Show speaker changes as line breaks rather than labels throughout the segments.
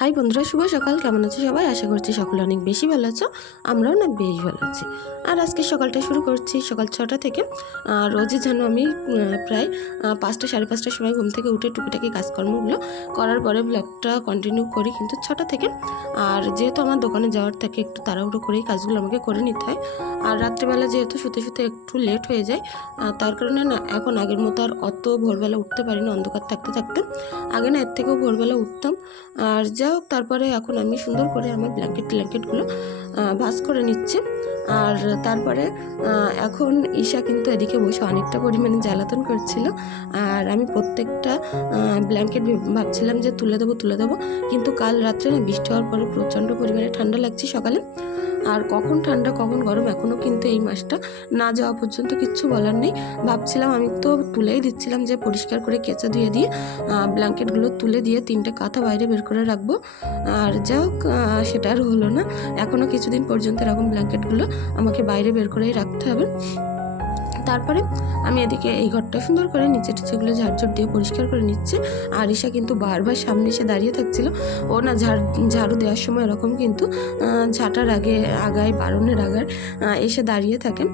High বন্ধুরা, শুভ সকাল। কেমন আছো সবাই? আশা করছি সকলে অনেক বেশি ভালো আছো। আমরাও না বেশ ভালো আছি। আর আজকে সকালটা শুরু করছি সকাল ছটা থেকে। রোজই যেন আমি প্রায় পাঁচটা, সাড়ে পাঁচটার সময় ঘুম থেকে উঠে টুকিটাকি কাজকর্মগুলো করার পরে ব্লগটা কন্টিনিউ করি কিন্তু ছটা থেকে। আর যেহেতু আমার দোকানে যাওয়ার থাকে, একটু তাড়াহুড়ো করেই কাজগুলো আমাকে করে নিতে হয়। আর রাত্রিবেলা যেহেতু শুতে শুতে একটু লেট হয়ে যায় তার কারণে না, এখন আগের মতো আর অত ভোরবেলা উঠতে পারি না অন্ধকার থাকতে থাকতে। আগে না, এর থেকেও ভোরবেলা উঠতাম। আর যা হোক, তারপরে এখন আমি সুন্দর করে আমার ব্ল্যাঙ্কেট ট্ল্যাঙ্কেটগুলো ভাস করে নিচ্ছে। আর তারপরে এখন ঈশা কিন্তু এদিকে বসে অনেকটা পরিমাণে জ্বালাতন করছিল। আর আমি প্রত্যেকটা ব্ল্যাঙ্কেট ভাবছিলাম যে তুলে দেবো তুলে দেবো। কিন্তু কাল রাত্রে না বৃষ্টি হওয়ার পরে প্রচণ্ড পরিমাণে ঠান্ডা লাগছে সকালে। আর কখন ঠান্ডা, কখন গরম এখনও কিন্তু এই মাসটা না যাওয়া পর্যন্ত কিচ্ছু বলার নেই। ভাবছিলাম আমি তো তুলেই দিচ্ছিলাম যে পরিষ্কার করে কেঁচা ধুয়ে দিয়ে ব্ল্যাঙ্কেটগুলো তুলে দিয়ে তিনটে কাঁথা বাইরে বের করে রাখব। আর যা হোক সেটা আর হলো না। এখনও কিছুদিন পর্যন্ত এরকম ব্ল্যাঙ্কেটগুলো আমাকে বাইরে বের করেই রাখতে হবে। তারপরে আমি এদিকে এই ঘরটা সুন্দর করে নিচে টিচেগুলো ঝাড়ঝুট দিয়ে পরিষ্কার করে নিচ্ছে। আর ঈশা কিন্তু বারবার সামনে এসে দাঁড়িয়ে থাকছিল। ও না ঝাড়, ঝাড়ু দেওয়ার সময় এরকম কিন্তু ঝাঁটার আগে, আগায়, বারণের আগার এসে দাঁড়িয়ে থাকে।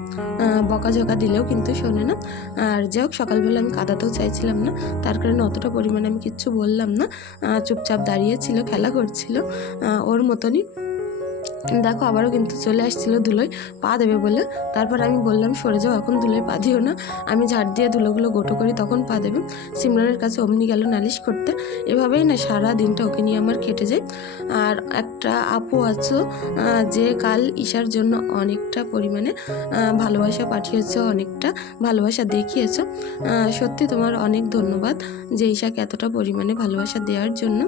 বকাঝকা দিলেও কিন্তু শোনে না। আর যাই হোক, সকালবেলা আমি কাদাতেও চাইছিলাম না। তার কারণে অতটা পরিমাণে আমি কিচ্ছু বললাম না। চুপচাপ দাঁড়িয়েছিল খেলা করছিল। ওর মতনই দেখো আবারও কিন্তু চলে আসছিল ধুলোয়, পা দেবে বলে। তারপর আমি বললাম, সরে যাও, এখন ধুলোয় পা দিও না। আমি ঝাড় দিয়ে ধুলোগুলো গোটো করি, তখন পা দেবে। সিমরানের কাছে অমনি গেল নালিশ করতে। এভাবেই না সারা দিনটা ওকে নিয়ে আমার কেটে যায়। আর একটা আপু আছো যে কাল ঈশার জন্য অনেকটা পরিমাণে ভালোবাসা পাঠিয়েছো, অনেকটা ভালোবাসা দেখিয়েছো। সত্যি তোমার অনেক ধন্যবাদ যে ঈশাকে এতটা পরিমাণে ভালোবাসা দেওয়ার জন্য।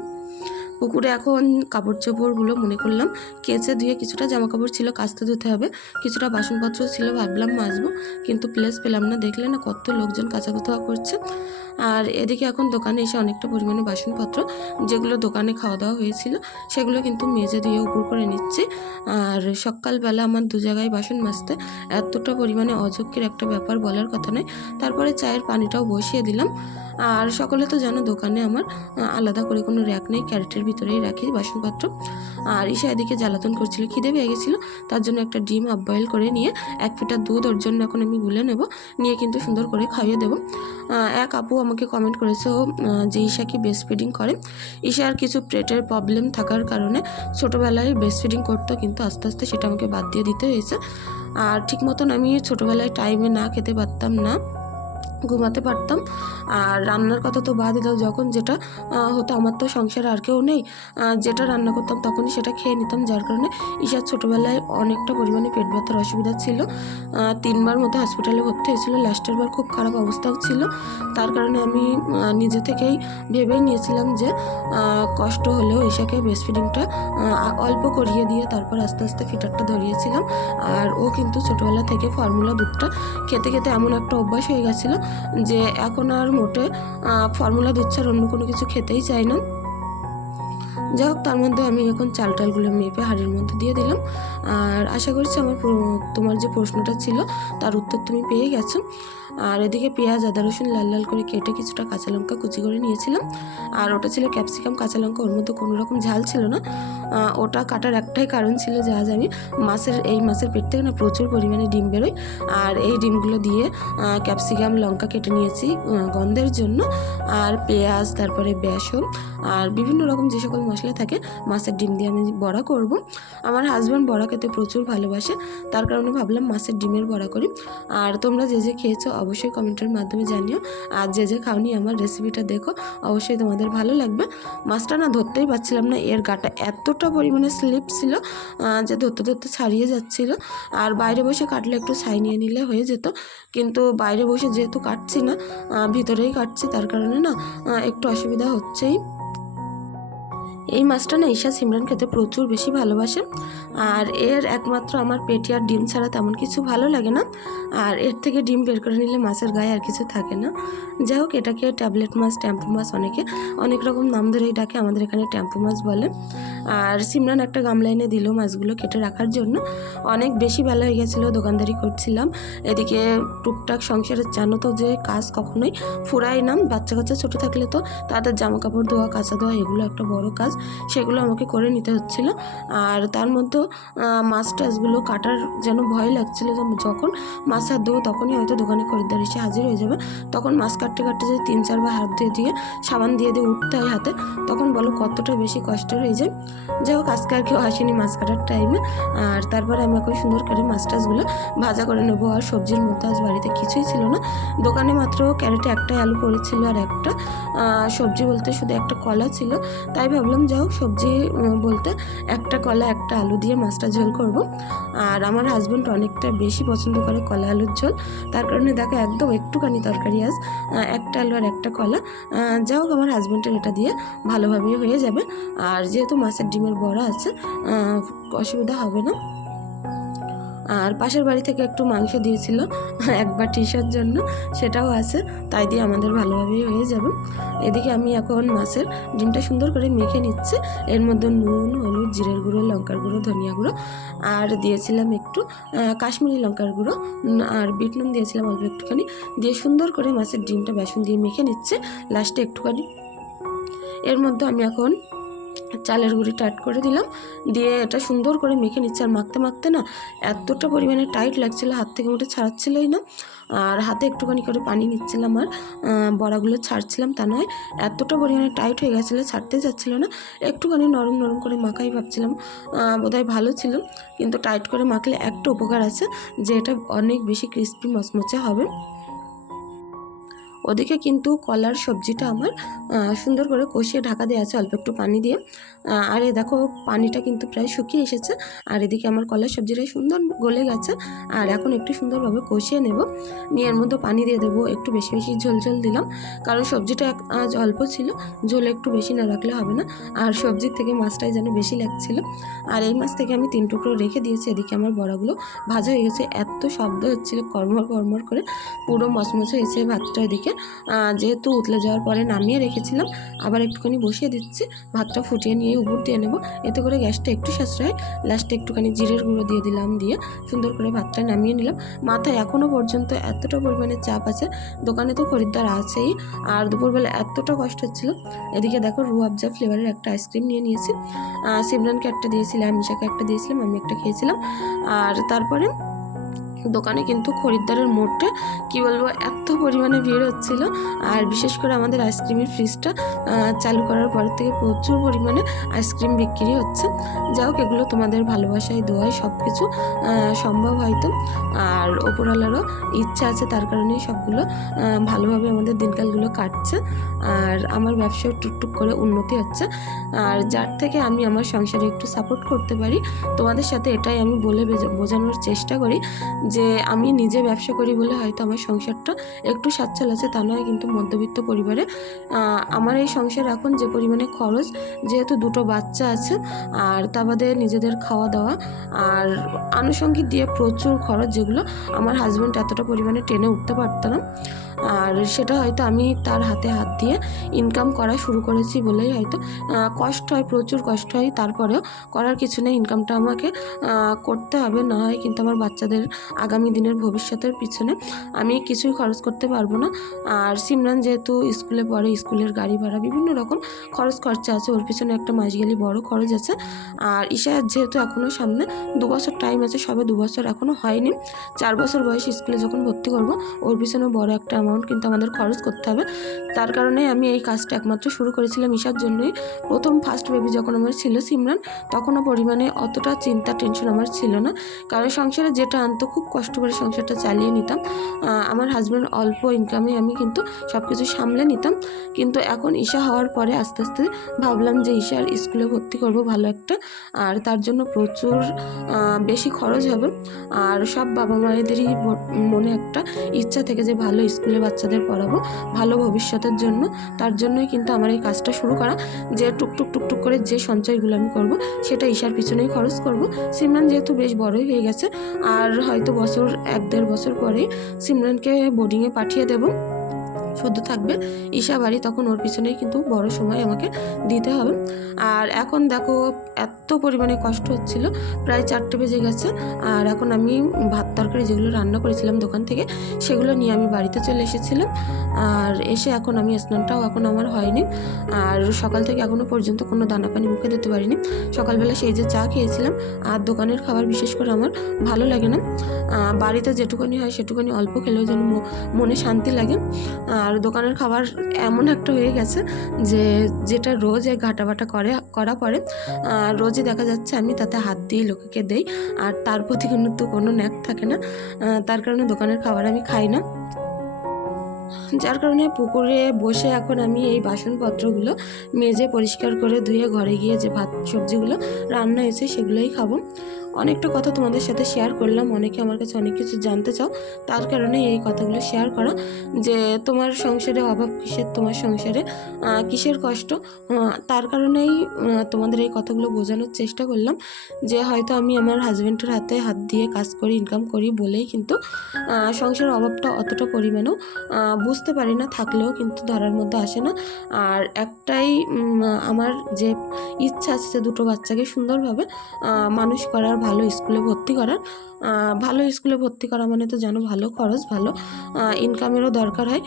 পুকুরে এখন কাপড় চোপড়গুলো মনে করলাম। কেচে ধুয়ে কিছুটা জামা কাপড় ছিল কাচতে ধুতে হবে। কিছুটা বাসনপত্র ছিল, ভাবলাম মাজবো। কিন্তু প্লেস পেলাম না, দেখলে না কত লোকজন কাঁচা কোথাও করছে। আর এদিকে এখন দোকানে এসে অনেকটা পরিমাণে বাসনপত্র, যেগুলো দোকানে খাওয়া দাওয়া হয়েছিল, সেগুলো কিন্তু মেজে দিয়ে উপর করে নিচ্ছি। আর সকালবেলা আমার দু জায়গায় বাসন মাজতে এতটা পরিমাণে অযোগ্যের একটা ব্যাপার বলার কথা নয়। তারপরে চায়ের পানিটাও বসিয়ে দিলাম। আর সকলে তো জানো দোকানে আমার আলাদা করে কোনো র্যাক নেই, ক্যারেটের ভিতরেই রাখি বাসনপত্র। আর ঈশা এদিকে জ্বালাতন করছিল, খিদে পেয়ে গেছিল, তার জন্য একটা ডিম হাফ বয়েল করে নিয়ে এক ফিটার দুধ ওর জন্য এখন আমি গুলে নেব, নিয়ে কিন্তু সুন্দর করে খাইয়ে দেবো। এক আপু আমাকে কমেন্ট করেছে, ও যে ঈশা কি বেস্ট ফিডিং করে? ঈশার কিছু পেটের প্রবলেম থাকার কারণে ছোটোবেলায় বেস্ট ফিডিং করতো, কিন্তু আস্তে আস্তে সেটা আমাকে বাদ দিয়ে দিতে হয়েছে। আর ঠিক মতন আমি ছোটোবেলায় টাইমে না খেতে পারতাম না। ঘুমাতে পারতাম। আর রান্নার কথা তো বাদ দাও, যখন যেটা হতো আমার তো সংসারে আর কেউ নেই যেটা রান্না করতাম তখনই সেটা খেয়ে নিতাম। যার কারণে ঈশার ছোটোবেলায় অনেকটা পরিমাণে পেট ব্যথার অসুবিধা ছিল। তিনবার মতো হসপিটালে ভর্তি হয়েছিল। লাস্টের বার খুব খারাপ অবস্থাও ছিল। তার কারণে আমি নিজে থেকেই ভেবেই নিয়েছিলাম যে কষ্ট হলেও ঈশাকে ব্রেস্ট ফিডিংটা অল্প করিয়ে দিয়ে তারপর আস্তে আস্তে ফিটারটা ধরিয়েছিলাম। আর ও কিন্তু ছোটোবেলা থেকে ফর্মুলা দুধটা খেতে খেতে এমন একটা অভ্যাস হয়ে গেছিল যে এখন আর মোটে ফর্মুলা দুধ ছাড়া অন্য কোনো কিছু খেতেই চাই না। যাই হোক, তার মধ্যে আমি এখন চাল টালগুলো মেপে হাড়ির মধ্যে দিয়ে দিলাম। আর আশা করছি আমার তোমার যে প্রশ্নটা ছিল, তার উত্তর তুমি পেয়ে গেছো। আর এদিকে পেঁয়াজ, আদা, রসুন লাল লাল করে কেটে কিছুটা কাঁচা লঙ্কা কুচি করে নিয়েছিলাম। আর ওটা ছিল ক্যাপসিকাম, কাঁচা লঙ্কা, ওর মধ্যে কোনো রকম ঝাল ছিল না। ওটা কাটার একটাই কারণ ছিল যে আজ আমি মাছের, এই মাছের পেট থেকে না প্রচুর পরিমাণে ডিম বেরোয়। আর এই ডিমগুলো দিয়ে ক্যাপসিকাম, লঙ্কা কেটে নিয়েছি গন্ধের জন্য। আর পেঁয়াজ, তারপরে বেসন, আর বিভিন্ন রকম যে সকল মশলা থাকে, মাছের ডিম দিয়ে আমি বড়া করব। আমার হাজব্যান্ড বড়া খেতে প্রচুর ভালোবাসে, তার কারণে ভাবলাম মাছের ডিমের বড়া করি। আর তোমরা যে যে খেয়েছো অবশ্যই কমেন্টের মাধ্যমে জানিও। আর যে যে খাওনি আমার রেসিপিটা দেখো, অবশ্যই তোমাদের ভালো লাগবে। মাছটা না ধরতেই পারছিলাম না, এর গাটা এতটা পরিমাণে স্লিপ ছিল যে ধরতে ধরতে ছাড়িয়ে যাচ্ছিল। আর বাইরে বসে কাটলে একটু ছাই নিয়ে নিলে হয়ে যেত। কিন্তু বাইরে বসে যেহেতু কাটছি না ভিতরেই কাটছি, তার কারণে না একটু অসুবিধা হচ্ছেই। এই মাছটা না ঈশা সিমরান খেতে প্রচুর বেশি ভালোবাসে। আর এর একমাত্র আমার পেটি আর ডিম ছাড়া তেমন কিছু ভালো লাগে না। আর এর থেকে ডিম বের করে নিলে মাছের গায়ে আর কিছু থাকে না। যাই হোক, এটাকে ট্যাবলেট মাছ, ট্যাম্পু মাছ অনেকে অনেক রকম নাম ধরেই ডাকে, আমাদের এখানে ট্যাম্পু মাছ বলে। আর সিমরান একটা গামলা এনে দিল মাছগুলো কেটে রাখার জন্য। অনেক বেশি বেলা হয়ে গেছিল, দোকানদারি করছিলাম। এদিকে টুকটাক সংসারের জানো তো যে কাজ কখনোই ফুরায় না। বাচ্চা কাচ্চা ছোটো থাকলে তো তাদের জামা কাপড় ধোয়া, কাঁচা ধোয়া, এগুলো একটা বড় কাজ। সেগুলো আমাকে করে নিতে হচ্ছিল। আর তার মধ্যেও মাছ টাছগুলো কাটার যেন ভয় লাগছিল যে যখন মাছ হাত দেবো তখনই হয়তো দোকানে খরিদ্দার এসে হাজির হয়ে যাবে। তখন মাছ কাটতে কাটতে যদি তিন চারবার হাত দিয়ে দিয়ে সাবান দিয়ে দিয়ে উঠতে হয় হাতে, তখন বলো কতটা বেশি কষ্ট হয়ে যায়। যাই হোক, আজকে আর কেউ আসেনি মাছ কাটার টাইমে আর তারপরে আমি এখন সুন্দর করে মাছ টাছগুলো ভাজা করে নেব। আর সবজির মধ্যে আজ বাড়িতে কিছুই ছিল না। দোকানে মাত্র ক্যারেটে একটাই আলু পড়েছিল আর একটা। সবজি বলতে শুধু একটা কলা ছিল। তাই ভাবলাম যাই হোক সবজি বলতে একটা কলা, একটা আলু দিয়ে মাছটা ঝোল করব। আর আমার হাজব্যান্ড অনেকটা বেশি পছন্দ করে কলা আলুর ঝোল। তার কারণে দেখো একদম একটুখানি তরকারি আজ একটা আলু আর একটা কলা। যাও হোক, আমার হাজব্যান্ডের এটা দিয়ে ভালোভাবেই হয়ে যাবে। আর যেহেতু মাছের ডিমের বড়া আছে অসুবিধা হবে না। আর পাশের বাড়ি থেকে একটু মাংস দিয়েছিল, একবার টিসার জন্য, সেটাও আছে, তাই দিয়ে আমাদের ভালোভাবেই হয়ে যাবে। এদিকে আমি এখন মাছের ডিমটা সুন্দর করে মেখে নিচ্ছি, এর মধ্যে নুন, হলুদ, জিরের গুঁড়ো, লঙ্কার গুঁড়ো, ধনিয়া গুঁড়ো, আর দিয়েছিলাম একটু কাশ্মীরি লঙ্কার গুঁড়ো আর বিট নুন দিয়েছিলাম অল্প একটুখানি, দিয়ে সুন্দর করে মাছের ডিমটা বেসন দিয়ে মেখে নিচ্ছে, লাস্টে একটুখানি। এর মধ্যে আমি এখন চালের গুঁড়িটা অ্যাড করে দিলাম। দিয়ে এটা সুন্দর করে মেখে নিচ্ছে। আর মাখতে মাখতে না এতটা পরিমাণে টাইট লাগছিল, হাত থেকে মোটে ছাড়াচ্ছিলই না। আর হাতে একটুখানি করে পানি নিচ্ছিলাম আর বড়াগুলো ছাড়ছিলাম, তা নয়। এতটা পরিমাণে টাইট হয়ে গেছিল, ছাড়তে যাচ্ছিল না। একটুখানি নরম নরম করে মাখাই ভাবছিলাম। বোধহয় ভালো ছিল। কিন্তু টাইট করে মাখলে একটা উপকার আছে, যে এটা অনেক বেশি ক্রিস্পি মচমচে হবে। ওদিকে কিন্তু কলার সবজিটা আমার সুন্দর করে কষিয়ে ঢাকা দেওয়া আছে, অল্প একটু পানি দিয়ে। আর এ দেখো, পানিটা কিন্তু প্রায় শুকিয়ে এসেছে। আর এদিকে আমার কলার সবজিটা সুন্দর গলে গেছে। আর এখন একটু সুন্দরভাবে কষিয়ে নেব। নিয়ে এর মধ্যে পানি দিয়ে দেবো, একটু বেশি বেশি ঝোল ঝোল দিলাম। কারণ সবজিটা আজ অল্প ছিল, ঝোল একটু বেশি না রাখলে হবে না। আর সবজির থেকে মাছটাই যেন বেশি লাগছিল। আর এই মাছ থেকে আমি তিন টুকরো রেখে দিয়েছি, এদিকে আমার বড়াগুলো ভাজা হয়ে গেছে। এত শব্দ হচ্ছিল কর্মর কর্মর করে। পুরো মচমচে হয়েছে ভাতটা এদিকে। আহ, যেহেতু উতলে যাওয়ার পরে নামিয়ে রেখেছিলাম আবার একটুখানি বসিয়ে দিচ্ছি। ভাতটা ফুটিয়ে নিয়ে উপর দিয়ে নেব। এতে করে গ্যাসটা একটু সাশ্রয় লাস্টে একটুখানি জিরের গুঁড়ো দিয়ে দিলাম দিয়ে সুন্দর করে ভাতটা নামিয়ে নিলাম। মাথায় এখনও পর্যন্ত এতটা পরিমাণে চাপ আছে দোকানে তো খরিদ্দার আছেই। আর দুপুরবেলা এতটা কষ্ট হচ্ছিল। এদিকে দেখো রু আফজা ফ্লেভারের একটা আইসক্রিম নিয়ে নিয়েছি। সিমরানকে একটা দিয়েছিলাম মিশাকে একটা দিয়েছিলাম আমি একটা খেয়েছিলাম। আর তারপরে দোকানে কিন্তু খরিদ্দারের মোড়টা কি বলব, এত পরিমাণে ভিড় হচ্ছিল। আর বিশেষ করে আমাদের আইসক্রিমের ফ্রিজটা চালু করার পর থেকে প্রচুর পরিমাণে আইসক্রিম বিক্রি হচ্ছে। যাই হোক, এগুলো তোমাদের ভালোবাসায় দোয়াই সব কিছু সম্ভব হয়তো। আর ওপরওয়ালারও ইচ্ছা আছে, তার কারণেই সবগুলো ভালোভাবে আমাদের দিনকালগুলো কাটছে। আর আমার ব্যবসায় টুকটুক করে উন্নতি হচ্ছে। আর যার থেকে আমি আমার সংসারে একটু সাপোর্ট করতে পারি, তোমাদের সাথে এটাই আমি বলে বোঝানোর চেষ্টা করি যে আমি নিজে ব্যবসা করি বলে হয়তো আমার সংসারটা একটু সাচ্ছল আছে, তা নয় কিন্তু মধ্যবিত্ত পরিবারে। আমার এই সংসার এখন যে পরিমাণে খরচ, যেহেতু দুটো বাচ্চা আছে, আর তা বাদে নিজেদের খাওয়া দাওয়া, আর আনুষঙ্গিক দিয়ে প্রচুর খরচ যেগুলো আমার হাজব্যান্ড এতটা পরিমাণে টেনে উঠতে পারত না। আর সেটা হয়তো আমি তার হাতে হাত দিয়ে ইনকাম করা শুরু করেছি বলেই হয়তো কষ্ট হয়, প্রচুর কষ্ট হয়। তারপরেও করার কিছু নেই ইনকামটা আমাকে করতে হবে। না হয় কিন্তু আমার বাচ্চাদের আগামী দিনের ভবিষ্যতের পিছনে আমি কিছুই খরচ করতে পারব না। আর সিমরান যেহেতু স্কুলে পড়ে, স্কুলের গাড়ি ভাড়া, বিভিন্ন রকম খরচ খরচা আছে, ওর পিছনে একটা মাস গেলে বড় খরচ আছে। আর ঈশা যেহেতু এখনও সামনে দু বছর টাইম আছে, সবে দু বছর এখনও হয়নি। চার বছর বয়সে স্কুলে যখন ভর্তি করব, ওর পিছনে বড় একটা অ্যামাউন্ট কিন্তু আমাদের খরচ করতে হবে। তার কারণেই আমি এই কাজটা একমাত্র শুরু করেছিলাম ঈশার জন্যই। প্রথম ফার্স্ট বেবি যখন আমার ছিল সিমরান, তখনও পরিমাণে অতটা চিন্তা টেনশন আমার ছিল না। কারণ সংসারে যেটা আনতো, খুব কষ্ট করে সংসারটা চালিয়ে নিতাম। আমার হাজব্যান্ড অল্প ইনকামে আমি কিন্তু সব কিছু সামলে নিতাম। কিন্তু এখন ঈশা হওয়ার পরে আস্তে আস্তে ভাবলাম যে ঈশার স্কুলে ভর্তি করব ভালো একটা। আর তার জন্য প্রচুর বেশি খরচ হবে। আর সব বাবা মায়েদেরই মনে একটা ইচ্ছা থেকে যে ভালো স্কুলে বাচ্চাদের পড়াবো ভালো ভবিষ্যতের জন্য। তার জন্যই কিন্তু আমার এই কাজটা শুরু করা। যে টুকটুক টুকটুক করে যে সঞ্চয়গুলো আমি করব, সেটা ঈশার পিছনেই খরচ করব। সিমরান যেহেতু বেশ বড়ই হয়ে গেছে, আর হয়তো বছর এক দেড় বছর পরে সিমরানকে বোর্ডিংয়ে পাঠিয়ে দেব। শুদ্ধ থাকবে। ঈশা বাড়ি তখন ওর পিছনেই কিন্তু বড় সময় আমাকে দিতে হবে। আর এখন দেখো, এত পরিমাণে কষ্ট হচ্ছিল। প্রায় চারটে বেজে গেছে। আর এখন আমি ভাত তরকারি যেগুলো রান্না করেছিলাম দোকান থেকে, সেগুলো নিয়ে আমি বাড়িতে চলে এসেছিলাম। আর এসে এখন আমি স্নানটাও এখন আমার হয়নি। আর সকাল থেকে এখনও পর্যন্ত কোনো দানা পানি মুখে দিতে পারিনি। সকালবেলা সেই যে চা খেয়েছিলাম। আর দোকানের খাবার বিশেষ করে আমার ভালো লাগে না। বাড়িতে যেটুকুনি হয় সেটুকুনি অল্প খেলেও যেন মনে শান্তি লাগে। আর দোকানের খাবার এমন একটা হয়ে গেছে যে যেটা রোজ এই ঘাটাবাটা করে, করা পরে আর রোজই দেখা যাচ্ছে আমি তাতে হাত দিয়ে লোকেকে দেই, আর তার প্রতি কিন্তু কোনো ন্যাক থাকে না। তার কারণে দোকানের খাবার আমি খাই না। যার কারণে পুকুরে বসে এখন আমি এই বাসনপত্রগুলো মেজে পরিষ্কার করে ধুয়ে ঘরে গিয়ে যে ভাত সবজিগুলো রান্না হয়েছে সেগুলোই খাব। অনেকটা কথা তোমাদের সাথে শেয়ার করলাম। অনেকে আমার কাছে অনেক কিছু জানতে চাও, তার কারণে এই কথাগুলো শেয়ার করা। যে তোমার সংসারে অভাব কিসের? তোমার সংসারে কিসের কষ্ট? তার কারণেই তোমাদের এই কথাগুলো বোঝানোর চেষ্টা করলাম। যে হয়তো আমি আমার হাজব্যান্ডের হাতে হাত দিয়ে কাজ করি ইনকাম করি বলেই কিন্তু সংসারের অভাবটা অতটা পরিমাণেও বুঝতে পারি না, থাকলেও কিন্তু ধরার মধ্যে আসে না। আর একটাই আমার যে ইচ্ছা আছে যে দুটো বাচ্চাকে সুন্দরভাবে মানুষ করার ভালো স্কুলে ভর্তি করার ভালো স্কুলে ভর্তি করা মানে তো জানো ভালো খরচ, ভালো ইনকামেরও দরকার হয়।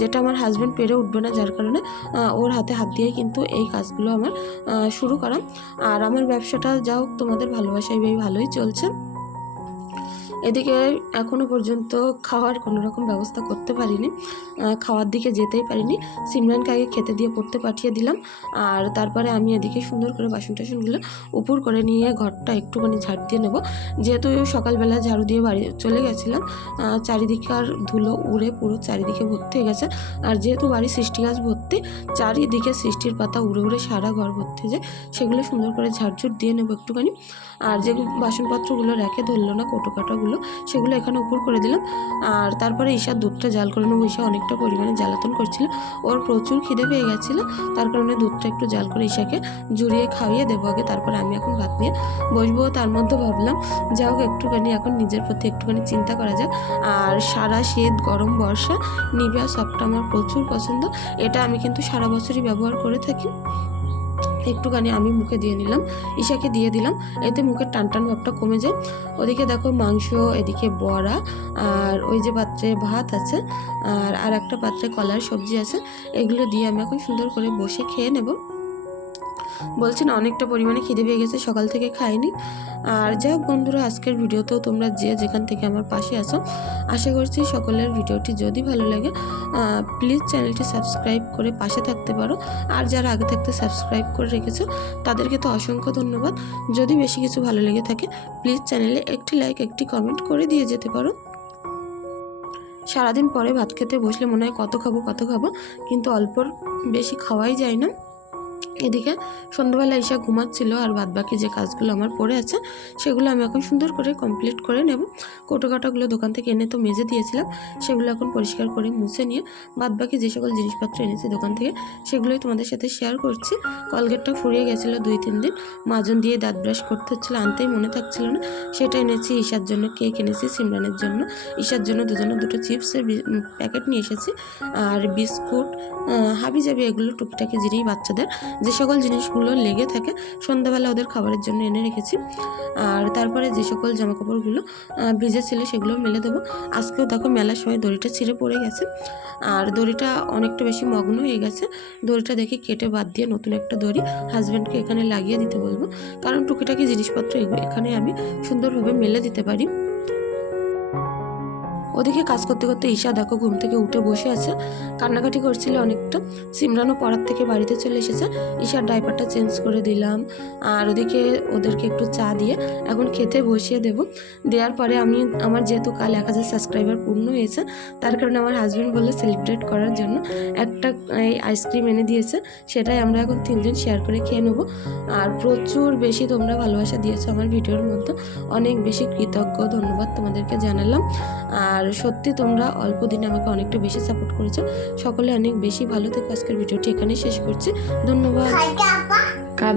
যেটা আমার হাজব্যান্ড পেরে উঠবে না যার কারণে ওর হাতে হাত দিয়ে কিন্তু এই কাজগুলো আমার শুরু করা। আর আমার ব্যবসাটা যা হোক তোমাদের ভালোবাসায় ভালোই চলছে। এদিকে এখনও পর্যন্ত খাওয়ার কোনো রকম ব্যবস্থা করতে পারিনি। খাওয়ার দিকে যেতেই পারিনি। সিমরানকে আগে খেতে দিয়ে পড়তে পাঠিয়ে দিলাম। আর তারপরে আমি এদিকে সুন্দর করে বাসন টাসনগুলো উপর করে নিয়ে ঘরটা একটুখানি ঝাড় দিয়ে নেব। যেহেতু সকালবেলা ঝাড়ু দিয়ে বাড়ি চলে গেছিলাম আহ, চারিদিকে আর ধুলো উড়ে পুরো চারিদিকে ভর্তি হয়ে গেছে। আর যেহেতু বাড়ির সৃষ্টি গাছ ভর্তি চারিদিকে সৃষ্টির পাতা উড়ে উড়ে সারা ঘর ভর্তি হয়ে যায়। সেগুলো সুন্দর করে ঝাড়ঝুট দিয়ে নেব একটুখানি। আর যে বাসনপত্রগুলো রেখে ধরলো না কোটো কাটাগুলো সেগুলো এখানে উপর করে দিলাম। আর তারপরে ঈশার দুধটা জাল করে নেব। ঈশা অনেকটা পরিমাণে জ্বালাতন করছিল। ওর প্রচুর খিদে পেয়ে গেছিল, তার কারণে দুধটা একটু জাল করে ঈশাকে জুড়িয়ে খাইয়ে দেবো আগে। তারপরে আমি এখন ভাত নিয়ে বসবো। তার মধ্যে ভাবলাম যা হোক একটুখানি, এখন নিজের প্রতি একটুখানি চিন্তা করা যাক। আর সারা শীত গরম বর্ষা, নিভিয়া সবটা আমার প্রচুর পছন্দ। এটা আমি কিন্তু সারা বছরই ব্যবহার করে থাকি। একটুখানি আমি মুখে দিয়ে নিলাম, ঈশাকে দিয়ে দিলাম। এতে মুখের টান টান ভাবটা কমে যায়। ওদিকে দেখো মাংস, এদিকে বড়া আর ওই যে পাত্রে ভাত আছে আর আর একটা পাত্রে কলার সবজি আছে। এগুলো দিয়ে আমি এখন সুন্দর করে বসে খেয়ে নেব। বলছি না অনেকটা পরিমাণে খিদে পেয়ে গেছে, সকাল থেকে খাইনি। আর যাই হোক বন্ধুরা, আজকের ভিডিওতেও তোমরা যে যেখান থেকে আমার পাশে আসো আশা করছি সকলের ভিডিওটি যদি ভালো লাগে প্লিজ চ্যানেলটি সাবস্ক্রাইব করে পাশে থাকতে পারো। আর যারা আগে থাকতে সাবস্ক্রাইব করে রেখেছো, তাদেরকে তো অসংখ্য ধন্যবাদ। যদি বেশি কিছু ভালো লেগে থাকে প্লিজ চ্যানেলে একটি লাইক একটি কমেন্ট করে দিয়ে যেতে পারো। সারাদিন পরে ভাত খেতে বসলে মনে হয় কত খাব কত খাব, কিন্তু অল্পর বেশি খাওয়াই যায় না। এদিকে সন্ধ্যাবেলা এসে ঘুমাচ্ছিল আর বাদ বাকি যে কাজগুলো আমার পড়ে আছে, সেগুলো আমি এখন সুন্দর করে কমপ্লিট করে নেব। কোটো কাটাগুলো দোকান থেকে এনে তো মেজে দিয়েছিলাম, সেগুলো এখন পরিষ্কার করে মুছে নিয়ে বাদ বাকি যে সকল জিনিসপত্র এনেছি দোকান থেকে, সেগুলোই তোমাদের সাথে শেয়ার করছি। কলগেটটা ফুরিয়ে গেছিল দুই তিন দিন, মাজন দিয়ে দাঁত ব্রাশ করতে হচ্ছিল, আনতেই মনে থাকছিল না। সেটা এনেছি ঈশার জন্য কেক এনেছি, সিমরানের জন্য। ঈশার জন্য দুজনে দুটো চিপসের প্যাকেট নিয়ে এসেছি। আর বিস্কুট হাবি যাবি এগুলো টুকিটাকি জিনিস বাচ্চাদের। যে সকল জিনিসগুলো লেগে থাকে সন্ধ্যাবেলা ওদের খাবারের জন্য এনে রেখেছি। আর তারপরে যে সকল জামাকাপড়গুলো আহ, ভিজে ছিল সেগুলো মেলে দেবো। আজকেও দেখো মেলার সময় দড়িটা ছিঁড়ে পড়ে গেছে। আর দড়িটা অনেকটা বেশি মগ্ন হয়ে গেছে। দড়িটা দেখে কেটে বাদ দিয়ে নতুন একটা দড়ি হাজব্যান্ডকে এখানে লাগিয়ে দিতে বলব। কারণ টুকিটাকি জিনিসপত্র এখানে আমি সুন্দরভাবে মেলে দিতে পারি। ওদিকে কাজ করতে করতে ঈশা দেখো ঘুম থেকে উঠে বসে আছে, কান্নাকাটি করছিল অনেকটা। সিমরানও পড়ার থেকে বাড়িতে চলে এসেছে। ঈশার ডাইপারটা চেঞ্জ করে দিলাম। আর ওদিকে ওদেরকে একটু চা দিয়ে এখন খেতে বসিয়ে দেব। দেওয়ার পরে আমি, আমার যেহেতু কাল এক হাজার সাবস্ক্রাইবার পূর্ণ হয়েছে, তার কারণে আমার হাজব্যান্ড বলল সেলিব্রেট করার জন্য একটা, এই আইসক্রিম এনে দিয়েছে, সেটাই আমরা এখন তিনজন শেয়ার করে খেয়ে নেব। আর প্রচুর বেশি তোমরা ভালোবাসা দিয়েছ আমার ভিডিওর মধ্যে। অনেক বেশি কৃতজ্ঞ, ধন্যবাদ তোমাদেরকে জানালাম। আর সত্যি তোমরা অল্প দিনে আমাকে অনেকটা বেশি সাপোর্ট করেছ। সকলে অনেক বেশি ভালো থেকে। আজকের ভিডিওটি এখানে শেষ করছি। ধন্যবাদ। কাজ